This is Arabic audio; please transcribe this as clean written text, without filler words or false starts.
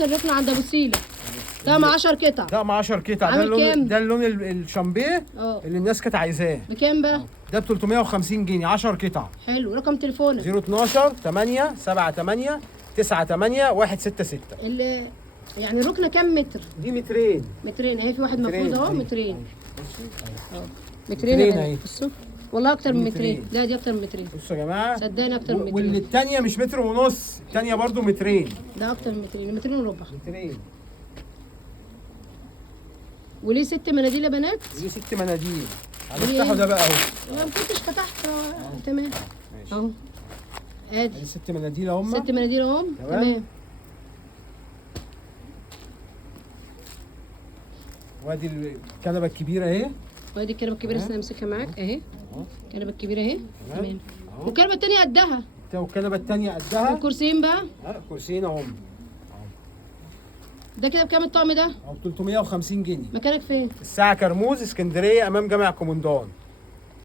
الركن عند ابو سيله ده مع 10 قطع. ده مع 10 قطع. ده عامل اللون كام؟ ده اللون الشامبيه اه اللي الناس كانت عايزاه. بكام بقى؟ ده ب 350 جنيه 10 قطع. حلو. رقم تليفونك 012 8 78 98 166. يعني ركنه كام متر؟ دي مترين. مترين اهي، في واحد مترين، مفروض اهو أيوة. مترين. بصوا اه مترين مترين اهي أهي. بصوا والله اكتر من مترين. مترين. لا دي اكتر من مترين بصوا يا جماعه، صدقني اكتر من مترين. واللي الثانيه مش متر ونص، الثانيه برضو مترين. ده اكتر من مترين، مترين وربع. مترين. وليه 6 مناديل يا بنات؟ دي 6 مناديل. هنفتحه ده بقى اهو. ما كنتش فتحت. تمام ماشي. اهو ادي ادي 6 مناديل اهم. 6 مناديل اهم. تمام. وادي الكنبه الكبيره اهي. وادي الكنبه الكبيره استنى امسكها معاك اهي. الكنبه الكبيره اهي. تمام. اهو. والكنبه الثانيه قدها. والكنبه الثانيه قدها. والكرسيين بقى كرسيين اهم. ده كده بكام الطقم ده؟ او 350 جنيه. مكانك فين؟ الساعه كرموز اسكندريه امام جامع كوموندان.